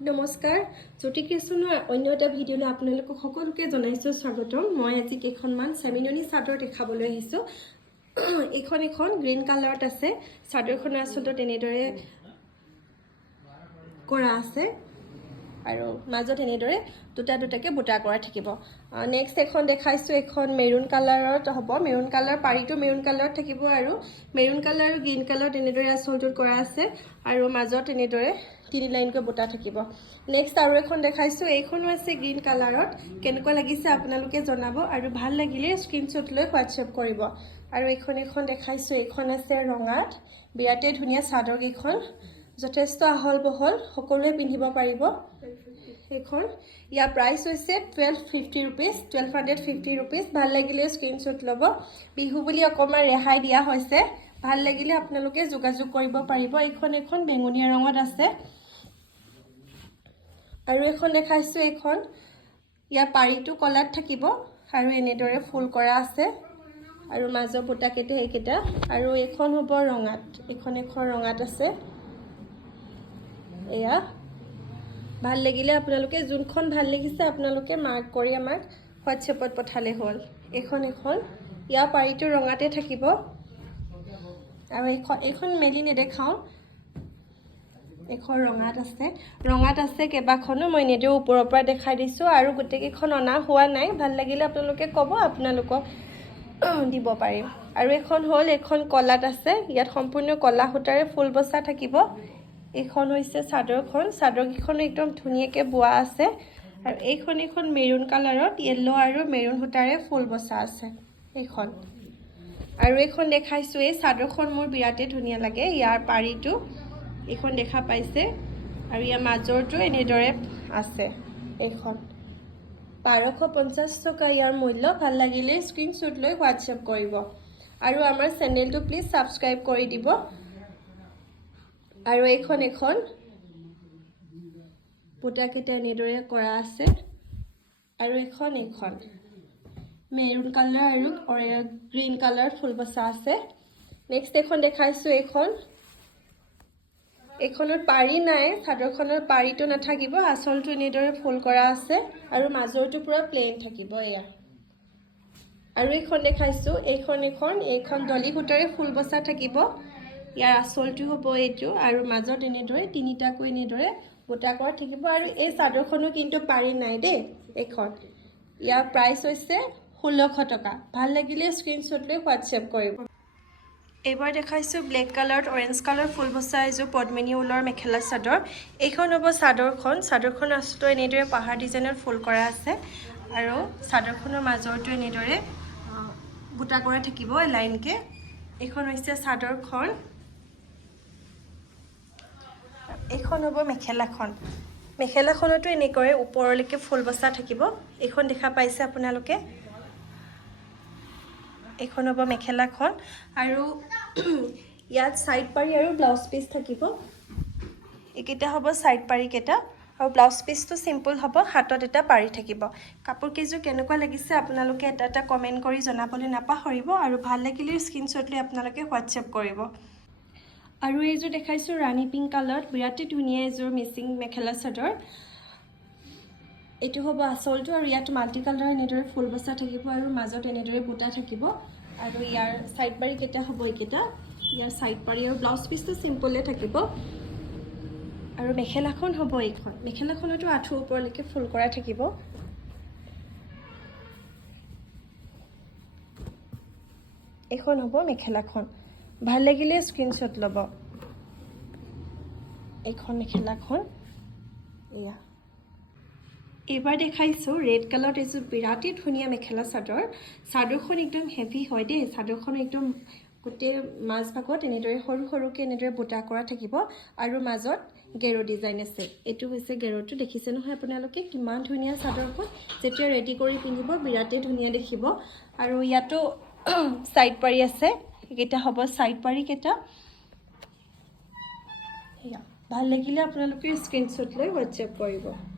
নমস্কাৰ জ্যোতি কৃষ্ণৰ অন্য এটা ভিডিঅ'লৈ আপোনালোকক সকলোকে জনাইছোঁ স্বাগতম মই আজি কেইখনমান চেমিননি চাদৰ দেখাবলৈ আহিছোঁ এখন গ্ৰীণ কালাৰত আছে চাদৰখন আচলতে তেনেদৰে কৰা আছে আৰু মাজত এনেদৰে দুটাকে বুটা কৰা থাকিব নেক্সট এখন দেখাইছোঁ এখন মেৰুন কালাৰত হ'ব মেৰুন কালাৰ পাৰিটো মেৰুন কালাৰত থাকিব আৰু মেৰুন কালাৰ আৰু গ্ৰীণ কালাৰ তেনেদৰে আচলটোত কৰা আছে আৰু মাজত এনেদৰে তিনি লাইনকৈ বুটা থাকিব নেক্সট আৰু এখন দেখাইছোঁ এইখনো আছে গ্ৰীণ কালাৰত কেনেকুৱা লাগিছে আপোনালোকে জনাব আৰু ভাল লাগিলে স্ক্ৰীনশ্বট লৈ হোৱাটছএপ কৰিব আৰু এখন দেখাইছোঁ এইখন আছে ৰঙাত বিৰাটেই ধুনীয়া চাদৰ কেইখন যথেষ্ট আহল বহল সকলোৱে পিন্ধিব পাৰিব এখন ইয়াৰ প্ৰাইচ হৈছে 1250 रुपीस 1250 रुपीस ভাল লাগিলে স্ক্ৰীনশ্বট ল'ব বিহু বুলি অকমান ৰেহাই দিয়া হৈছে ভাল লাগিলে আপোনালোকে যোগাযোগ কৰিব পাৰিব এখন বেঙুনীয়া ৰঙত আছে আৰু এখন দেখাইছোঁ এখন ইয়াৰ পাৰিটো কলাত থাকিব আৰু এনেদৰে ফুল কৰা আছে আৰু মাজৰ বুটাকেইটা এইকেইটা আৰু এখন হ'ব ৰঙাত এখন ৰঙাত আছে এয়া ভাল লাগিলে আপোনালোকে যোনখন ভাল লাগিছে আপোনালোকে মাৰ্ক কৰি আমাক হোৱাটছএপত পঠালে হ'ল এখন ইয়াৰ পাৰিটো ৰঙাতে থাকিব আৰু এইখন মেলি নেদেখাওঁ এখন ৰঙাত আছে কেইবাখনো মই নেদেও ওপৰৰ পৰা দেখাই দিছোঁ আৰু গোটেইকেইখন অনা হোৱা নাই ভাল লাগিলে আপোনালোকে ক'ব আপোনালোকক দিব পাৰিম আৰু এখন কলাত আছে ইয়াত সম্পূৰ্ণ কলা সূতাৰে ফুল বচা থাকিব এইখন হৈছে চাদৰকেইখনো একদম ধুনীয়াকৈ বোৱা আছে আৰু এইখন মেৰুন কালাৰত য়েল্লো আৰু মেৰুন সূতাৰে ফুল বচা আছে এইখন আৰু এইখন দেখাইছোঁ এই চাদৰখন মোৰ বিৰাটেই ধুনীয়া লাগে ইয়াৰ পাৰিটো এইখন দেখা পাইছে আৰু ইয়াৰ মাজৰটো এনেদৰে আছে এইখন 1250 টকা ইয়াৰ মূল্য ভাল লাগিলে স্ক্ৰীনশ্বট লৈ হোৱাটছএপ কৰিব আৰু আমাৰ চেনেলটো প্লিজ ছাবস্ক্ৰাইব কৰি দিব আৰু এখন বুটাকেইটা এনেদৰে কৰা আছে আৰু এখন মেৰুন কালাৰ আৰু গ্ৰীণ কালাৰ ফুল বচা আছে নেক্সট এখন দেখাইছোঁ এইখনত পাৰি নাই চাদৰখনৰ পাৰিটো নাথাকিব আচলটো এনেদৰে ফুল কৰা আছে আৰু মাজৰটো পুৰা প্লেন থাকিব এয়া আৰু এইখন দেখাইছোঁ এইখন ডলি সূতাৰে ফুল বচা থাকিব ইয়াৰ আচলটো হ'ব এইটো আৰু মাজত এনেদৰে তিনিটাকৈ এনেদৰে বুটা কৰা থাকিব আৰু এই চাদৰখনো কিন্তু পাৰি নাই দেই ইয়াৰ প্ৰাইচ হৈছে 1600 টকা ভাল লাগিলে স্ক্ৰীনশ্বট লৈ হোৱাটছএপ কৰিব এইবাৰ দেখাইছোঁ ব্লেক কালাৰত অৰেঞ্জ কালাৰ ফুল বচা এযোৰ পদ্মিনী ঊলৰ মেখেলা চাদৰ এইখন হ'ব চাদৰখন আচলতে এনেদৰে পাহাৰ ডিজাইনত ফুল কৰা আছে আৰু চাদৰখনৰ মাজৰটো এনেদৰে বুটা কৰা থাকিব লাইনকৈ এইখন হৈছে চাদৰখন এইখন হ'ব মেখেলাখনতো এনেকৈ ওপৰলৈকে ফুল বচা থাকিব এইখন দেখা পাইছে আপোনালোকে এইখন হ'ব মেখেলাখন আৰু ইয়াত সাইড পাৰি আৰু ব্লাউজ পিস থাকিব এইকেইটা হ'ব সাইড পাৰি কেইটা আৰু ব্লাউজ পিসটো সিম্পল হ'ব হাতত এটা পাৰি থাকিব কাপোৰ কেইযোৰ কেনেকুৱা লাগিছে আপোনালোকে এটা কমেন্ট কৰি জনাবলৈ নাপাহৰিব আৰু ভাল লাগিলে স্ক্ৰীনশ্বট লৈ আপোনালোকে হোৱাটছএপ কৰিব আৰু এইযোৰ দেখাইছোঁ ৰাণী পিংক কালাৰত বিৰাটেই ধুনীয়া এযোৰ মিচিং মেখেলা চাদৰ এইটো হ'ব আচলটো আৰু ইয়াত মাল্টি কালাৰ এনেদৰে ফুল বচা থাকিব আৰু মাজত এনেদৰে বুটা থাকিব আৰু ইয়াৰ সাইড পাৰি কেইটা হ'ব এইকেইটা ইয়াৰ সাইড পাৰি আৰু ব্লাউজ পিসটো সিম্পলে থাকিব আৰু মেখেলাখন হ'ব মেখেলাখনতো আঁঠুৰ ওপৰলৈকে ফুল কৰা থাকিব এইখন হ'ব মেখেলাখন ভাল লাগিলে স্ক্ৰীনশ্বট ল'ব এইখন মেখেলাখন এয়া এইবাৰ দেখাইছোঁ ৰেড কালাৰত এযোৰ বিৰাটেই ধুনীয়া মেখেলা চাদৰখন একদম হেভি হয় দেই চাদৰখন একদম গোটেই মাজভাগত এনেদৰে সৰুকৈ এনেদৰে বুটা কৰা থাকিব আৰু মাজত গেৰো ডিজাইন আছে এইটো হৈছে গেৰোটো দেখিছে নহয় আপোনালোকে কিমান ধুনীয়া চাদৰখন যেতিয়া ৰেডি কৰি পিন্ধিব বিৰাটেই ধুনীয়া দেখিব আৰু ইয়াতো সাইড পাৰি আছে এইকেইটা হ'ব সাইড পাৰি কেইটা ভাল লাগিলে আপোনালোকে স্ক্ৰীনশ্বট লৈ হোৱাটছএপ কৰিব